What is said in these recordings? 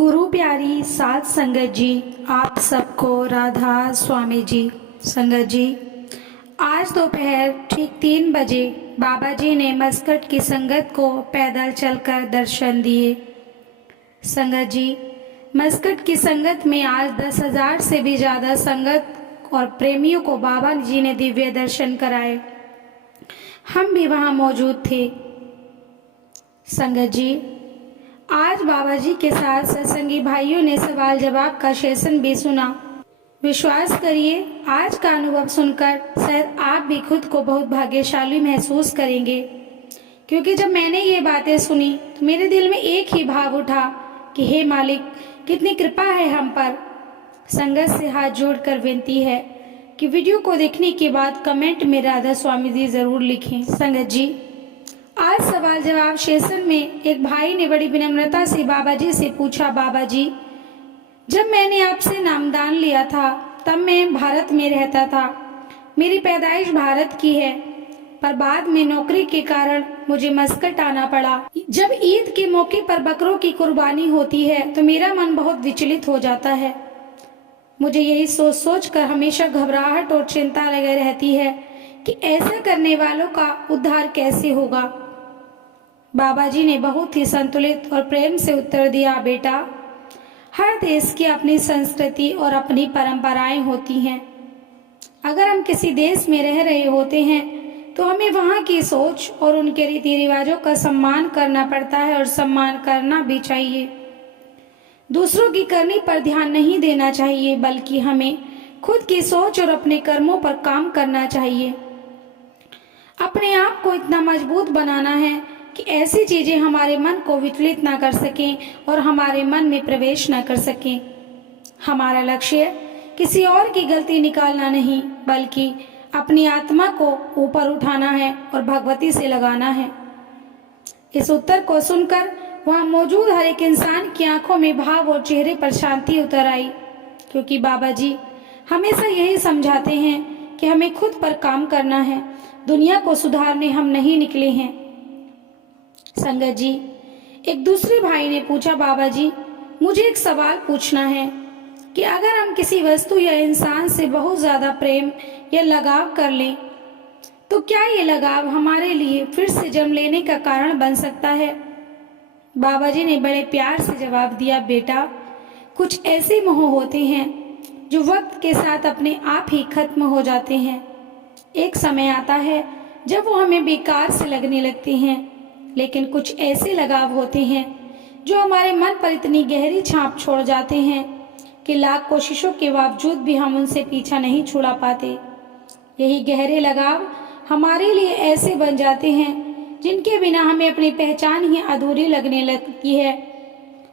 गुरु प्यारी साध संगत जी, आप सबको राधा स्वामी जी। संगत जी, आज दोपहर ठीक 3 बजे बाबा जी ने मस्कट की संगत को पैदल चलकर दर्शन दिए। संगत जी, मस्कट की संगत में आज 10,000 से भी ज़्यादा संगत और प्रेमियों को बाबा जी ने दिव्य दर्शन कराए। हम भी वहाँ मौजूद थे। संगत जी, आज बाबा जी के साथ सत्संगी भाइयों ने सवाल जवाब का सेशन भी सुना। विश्वास करिए, आज का अनुभव सुनकर शायद आप भी खुद को बहुत भाग्यशाली महसूस करेंगे, क्योंकि जब मैंने ये बातें सुनी तो मेरे दिल में एक ही भाव उठा कि हे मालिक, कितनी कृपा है हम पर। संगत से हाथ जोड़कर विनती है कि वीडियो को देखने के बाद कमेंट में राधा स्वामी जी जरूर लिखें। संगत जी, आज सवाल जवाब सेशन में एक भाई ने बड़ी विनम्रता से बाबा जी से पूछा, बाबा जी, जब मैंने आपसे नामदान लिया था तब मैं भारत में रहता था। मेरी पैदाइश भारत की है, पर बाद में नौकरी के कारण मुझे मस्कट आना पड़ा। जब ईद के मौके पर बकरों की कुर्बानी होती है तो मेरा मन बहुत विचलित हो जाता है। मुझे यही सोच सोच कर हमेशा घबराहट और चिंता लगी रहती है कि ऐसा करने वालों का उद्धार कैसे होगा। बाबा जी ने बहुत ही संतुलित और प्रेम से उत्तर दिया, बेटा, हर देश की अपनी संस्कृति और अपनी परंपराएं होती हैं। अगर हम किसी देश में रह रहे होते हैं तो हमें वहाँ की सोच और उनके रीति रिवाजों का सम्मान करना पड़ता है और सम्मान करना भी चाहिए। दूसरों की करनी पर ध्यान नहीं देना चाहिए, बल्कि हमें खुद की सोच और अपने कर्मों पर काम करना चाहिए। अपने आप को इतना मजबूत बनाना है कि ऐसी चीजें हमारे मन को विचलित ना कर सकें और हमारे मन में प्रवेश ना कर सकें। हमारा लक्ष्य किसी और की गलती निकालना नहीं, बल्कि अपनी आत्मा को ऊपर उठाना है और भगवती से लगाना है। इस उत्तर को सुनकर वहां मौजूद हर एक इंसान की आंखों में भाव और चेहरे पर शांति उतर आई, क्योंकि बाबा जी हमेशा यही समझाते हैं कि हमें खुद पर काम करना है, दुनिया को सुधारने हम नहीं निकले हैं। संगत जी, एक दूसरे भाई ने पूछा, बाबा जी, मुझे एक सवाल पूछना है कि अगर हम किसी वस्तु या इंसान से बहुत ज्यादा प्रेम या लगाव कर लें तो क्या ये लगाव हमारे लिए फिर से जन्म लेने का कारण बन सकता है? बाबा जी ने बड़े प्यार से जवाब दिया, बेटा, कुछ ऐसे मोह होते हैं जो वक्त के साथ अपने आप ही खत्म हो जाते हैं। एक समय आता है जब वो हमें बेकार से लगने लगते हैं, लेकिन कुछ ऐसे लगाव होते हैं जो हमारे मन पर इतनी गहरी छाप छोड़ जाते हैं कि लाख कोशिशों के बावजूद भी हम उनसे पीछा नहीं छुड़ा पाते। यही गहरे लगाव हमारे लिए ऐसे बन जाते हैं जिनके बिना हमें अपनी पहचान ही अधूरी लगने लगती है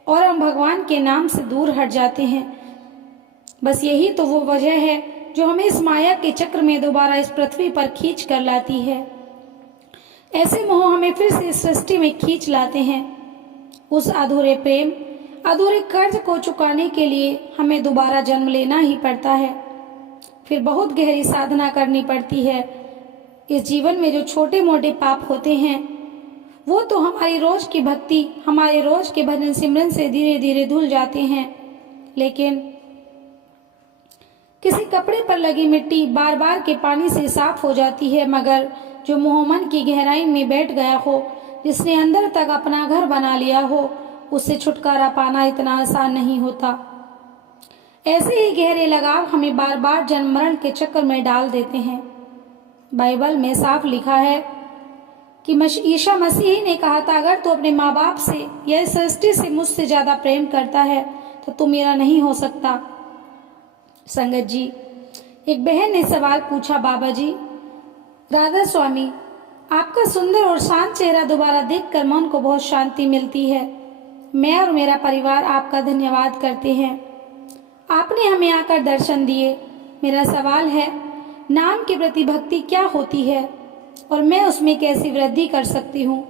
और हम भगवान के नाम से दूर हट जाते हैं। बस यही तो वो वजह है जो हमें इस माया के चक्र में दोबारा इस पृथ्वी पर खींच कर लाती है। ऐसे मोह हमें फिर से इस सृष्टि में खींच लाते हैं। उस अधूरे प्रेम, अधूरे कर्ज को चुकाने के लिए हमें दोबारा जन्म लेना ही पड़ता है। फिर बहुत गहरी साधना करनी पड़ती है। इस जीवन में जो छोटे मोटे पाप होते हैं वो तो हमारी रोज की भक्ति, हमारे रोज के भजन सिमरन से धीरे धीरे धुल जाते हैं, लेकिन किसी कपड़े पर लगी मिट्टी बार बार के पानी से साफ हो जाती है, मगर जो मोह मन की गहराई में बैठ गया हो, जिसने अंदर तक अपना घर बना लिया हो, उससे छुटकारा पाना इतना आसान नहीं होता। ऐसे ही गहरे लगाव हमें बार बार जन्म मरण के चक्कर में डाल देते हैं। बाइबल में साफ लिखा है कि ईसा मसीह ने कहा था, अगर तू अपने माँ बाप से या इस सृष्टि से मुझसे ज्यादा प्रेम करता है तो तू मेरा नहीं हो सकता। संगत जी, एक बहन ने सवाल पूछा, बाबा जी, राधा स्वामी, आपका सुंदर और शांत चेहरा दोबारा देखकर मन को बहुत शांति मिलती है। मैं और मेरा परिवार आपका धन्यवाद करते हैं। आपने हमें आकर दर्शन दिए। मेरा सवाल है, नाम के प्रति भक्ति क्या होती है और मैं उसमें कैसी वृद्धि कर सकती हूँ?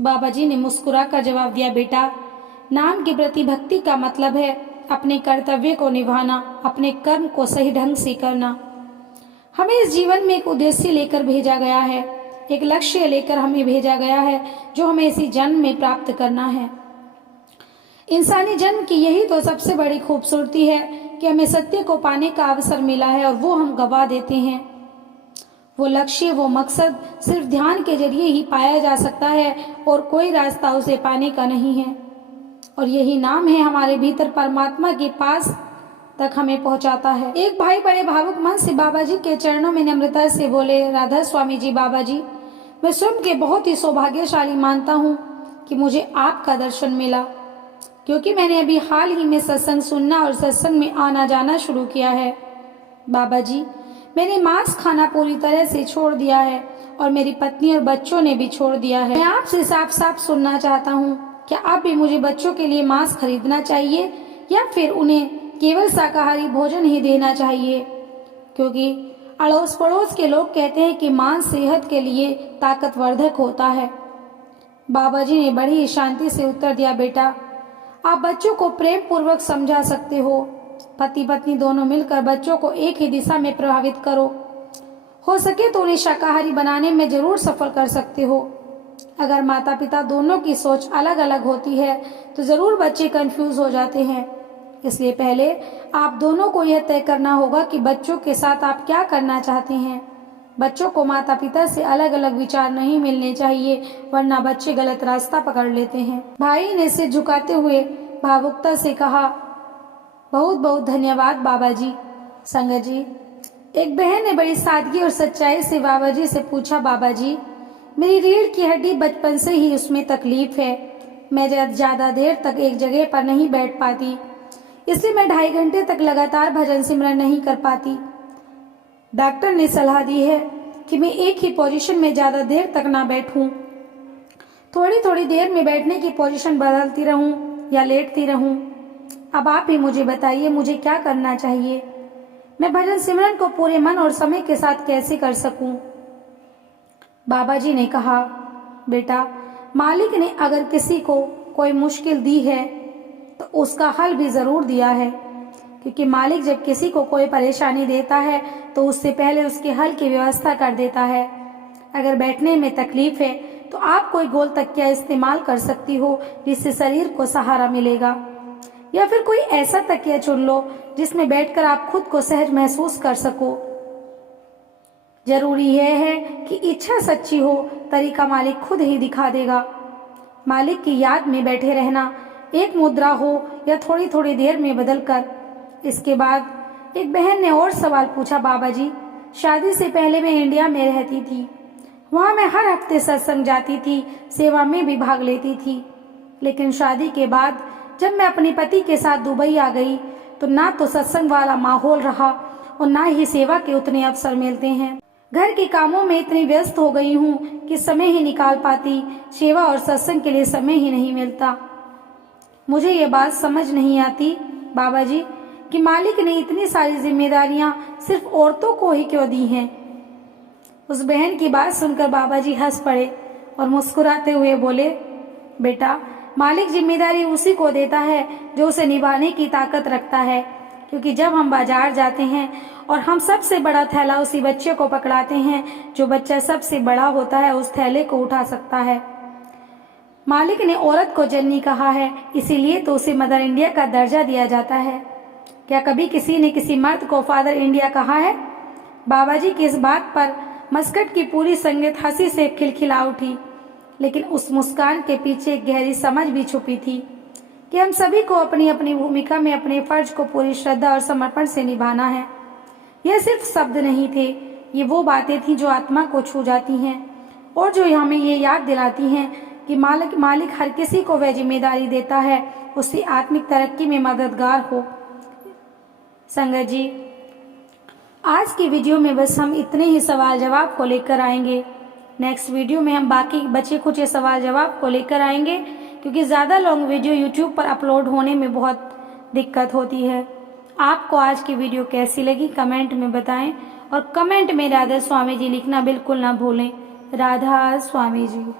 बाबा जी ने मुस्कुराकर जवाब दिया, बेटा, नाम के प्रति भक्ति का मतलब है अपने कर्तव्य को निभाना, अपने कर्म को सही ढंग से करना। हमें इस जीवन में एक उद्देश्य लेकर भेजा गया है, एक लक्ष्य लेकर हमें भेजा गया है जो हमें इसी जन्म में प्राप्त करना है। इंसानी जन्म की यही तो सबसे बड़ी खूबसूरती है कि हमें सत्य को पाने का अवसर मिला है और वो हम गवा देते हैं। वो लक्ष्य, वो मकसद सिर्फ ध्यान के जरिए ही पाया जा सकता है और कोई रास्ता उसे पाने का नहीं है। और यही नाम है हमारे भीतर परमात्मा के पास तक हमें पहुंचाता है। एक भाई बड़े भावुक मन से बाबा जी के चरणों में नम्रता से बोले, राधा स्वामी जी, बाबा जी, मैं स्वयं के बहुत ही सौभाग्यशाली मानता हूँ कि मुझे आपका दर्शन मिला, क्योंकि मैंने अभी हाल ही में सत्संग सुनना और सत्संग में आना जाना शुरू किया है। बाबा जी, मैंने मांस खाना पूरी तरह से छोड़ दिया है और मेरी पत्नी और बच्चों ने भी छोड़ दिया है। मैं आपसे साफ साफ सुनना चाहता हूँ, क्या आप भी मुझे बच्चों के लिए मांस खरीदना चाहिए या फिर उन्हें केवल शाकाहारी भोजन ही देना चाहिए? क्योंकि अड़ोस पड़ोस के लोग कहते हैं कि मांस सेहत के लिए ताकतवर्धक होता है। बाबा जी ने बड़ी ही शांति से उत्तर दिया, बेटा, आप बच्चों को प्रेम पूर्वक समझा सकते हो। पति पत्नी दोनों मिलकर बच्चों को एक ही दिशा में प्रभावित करो। हो सके तो उन्हें शाकाहारी बनाने में जरूर सफल कर सकते हो। अगर माता पिता दोनों की सोच अलग अलग होती है तो जरूर बच्चे कंफ्यूज हो जाते हैं। इसलिए पहले आप दोनों को यह तय करना होगा कि बच्चों के साथ आप क्या करना चाहते हैं। बच्चों को माता पिता से अलग अलग विचार नहीं मिलने चाहिए, वरना बच्चे गलत रास्ता पकड़ लेते हैं। भाई ने सिर झुकाते हुए भावुकता से कहा, बहुत बहुत धन्यवाद बाबा जी। संगत जी, एक बहन ने बड़ी सादगी और सच्चाई से बाबा जी से पूछा, बाबा जी, मेरी रीढ़ की हड्डी बचपन से ही उसमें तकलीफ है। मैं ज्यादा देर तक एक जगह पर नहीं बैठ पाती, इसलिए मैं 2.5 घंटे तक लगातार भजन सिमरन नहीं कर पाती। डॉक्टर ने सलाह दी है कि मैं एक ही पोजीशन में ज्यादा देर तक ना बैठूं, थोड़ी थोड़ी देर में बैठने की पोजीशन बदलती रहूं या लेटती रहूं। अब आप ही मुझे बताइए, मुझे क्या करना चाहिए? मैं भजन सिमरन को पूरे मन और समय के साथ कैसे कर सकूं? बाबा जी ने कहा, बेटा, मालिक ने अगर किसी को कोई मुश्किल दी है तो उसका हल भी जरूर दिया है, क्योंकि मालिक जब किसी को कोई परेशानी देता है तो उससे पहले उसके हल की व्यवस्था कर देता है। अगर बैठने में तकलीफ है तो आप कोई गोल तकिया इस्तेमाल कर सकती हो जिससे शरीर को सहारा मिलेगा, या फिर कोई ऐसा तकिया चुन लो जिसमें बैठकर आप खुद को सहज महसूस कर सको। जरूरी यह है कि इच्छा सच्ची हो, तरीका मालिक खुद ही दिखा देगा। मालिक की याद में बैठे रहना, एक मुद्रा हो या थोड़ी थोड़ी देर में बदलकर। इसके बाद एक बहन ने और सवाल पूछा, बाबा जी, शादी से पहले मैं इंडिया में रहती थी, वहाँ मैं हर हफ्ते सत्संग जाती थी, सेवा में भी भाग लेती थी, लेकिन शादी के बाद जब मैं अपने पति के साथ दुबई आ गई तो ना तो सत्संग वाला माहौल रहा और ना ही सेवा के उतने अवसर मिलते हैं। घर के कामों में इतनी व्यस्त हो गई हूँ कि समय ही निकाल पाती, सेवा और सत्संग के लिए समय ही नहीं मिलता। मुझे ये बात समझ नहीं आती बाबा जी कि मालिक ने इतनी सारी जिम्मेदारियां सिर्फ औरतों को ही क्यों दी हैं। उस बहन की बात सुनकर बाबा जी हंस पड़े और मुस्कुराते हुए बोले, बेटा, मालिक जिम्मेदारी उसी को देता है जो उसे निभाने की ताकत रखता है, क्योंकि जब हम बाजार जाते हैं और हम सबसे बड़ा थैला उसी बच्चे को पकड़ाते हैं, जो बच्चा सबसे बड़ा होता है उस थैले को उठा सकता है। मालिक ने औरत को जननी कहा है, इसीलिए तो उसे मदर इंडिया का दर्जा दिया जाता है। क्या कभी किसी ने किसी मर्द को फादर इंडिया कहा है? बाबा जी की इस बात पर मस्कट की पूरी संगत हंसी से खिलखिला उठी, लेकिन उस मुस्कान के पीछे एक गहरी समझ भी छुपी थी कि हम सभी को अपनी अपनी भूमिका में अपने फर्ज को पूरी श्रद्धा और समर्पण से निभाना है। यह सिर्फ शब्द नहीं थे, ये वो बातें थी जो आत्मा को छू जाती हैं और जो हमें ये याद दिलाती हैं कि मालिक हर किसी को वह जिम्मेदारी देता है उसकी आत्मिक तरक्की में मददगार हो। संगत जी, आज की वीडियो में बस हम इतने ही सवाल जवाब को लेकर आएंगे। नेक्स्ट वीडियो में हम बाकी बचे कुछ सवाल जवाब को लेकर आएंगे, क्योंकि ज़्यादा लॉन्ग वीडियो यूट्यूब पर अपलोड होने में बहुत दिक्कत होती है। आपको आज की वीडियो कैसी लगी कमेंट में बताएं और कमेंट में राधा स्वामी जी लिखना बिल्कुल ना भूलें। राधा स्वामी जी।